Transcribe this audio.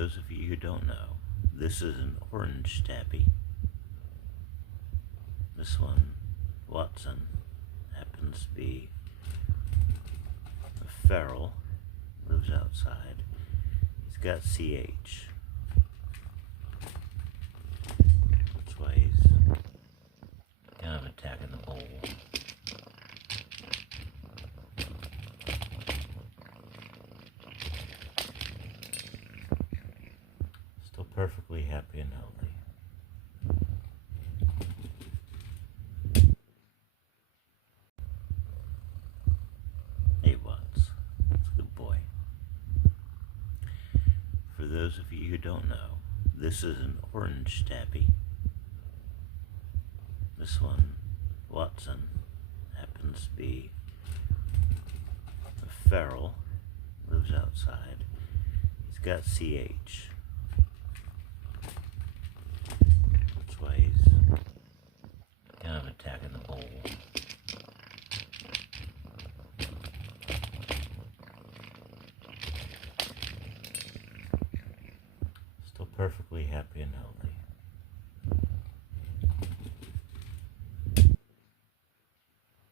those of you who don't know, this is an orange tabby. This one, Watson, happens to be a feral, lives outside. He's got CH. That's why he's kind of attacking the bowl. Still perfectly happy and healthy. Hey, Watts. That's a good boy. For those of you who don't know, this is an orange tabby. This one, Watson, happens to be a feral, lives outside. He's got CH. That's why he's kind of attacking the bowl. Still perfectly happy and healthy.